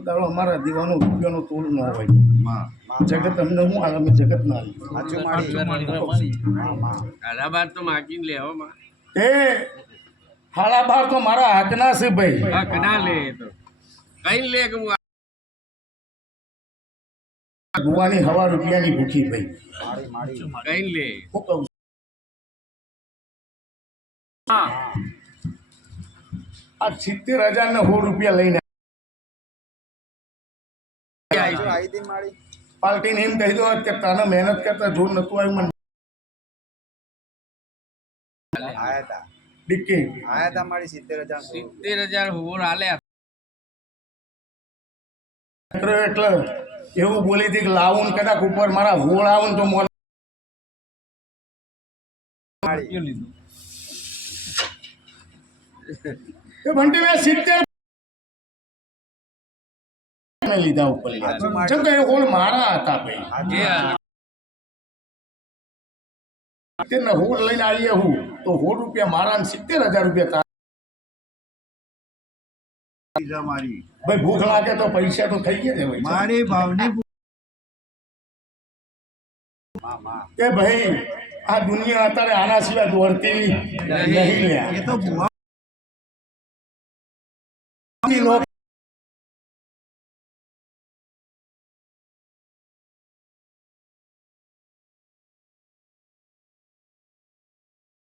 કોઈ દાડો અમારા દીવાનો રૂપિયાનો તોડ ન હોય જગત અમને હું આલમે જગત ના તો માગીને લે હો માં એ હાડા બાર તો મારા હકના છે ભાઈ હક ના લે તો કઈ લે કે હું ભુવાની હવા રૂપિયાની ભૂખી ભાઈ કઈ લે હું કહું આ 70,000 ને 100 રૂપિયા લઈને પાર્ટીને એમ કહી દો કે તને મહેનત કરતા જોર નતું આવ્યું મને ડિક્કી આયા તા મારી 70,000 હોર હાલે એટલે એવું બોલી હતી કે લાવું ને કદાચ ઉપર મારા હોળ આવું તો મોન એ બંટી મેં 70 લીધા ઉપર જેમ કે એ હોળ મારા હતા ભાઈ હોળ લઈને આવીએ હું તો હોળ રૂપિયા મારા ને 70,000 રૂપિયા ભાઈ ભૂખ લાગે તો પૈસા તો થઈ ગયા ને મારી ભાવની કે ભાઈ આ દુનિયા અત્યારે આના સિવાય દોડતી નહીં લે એ તો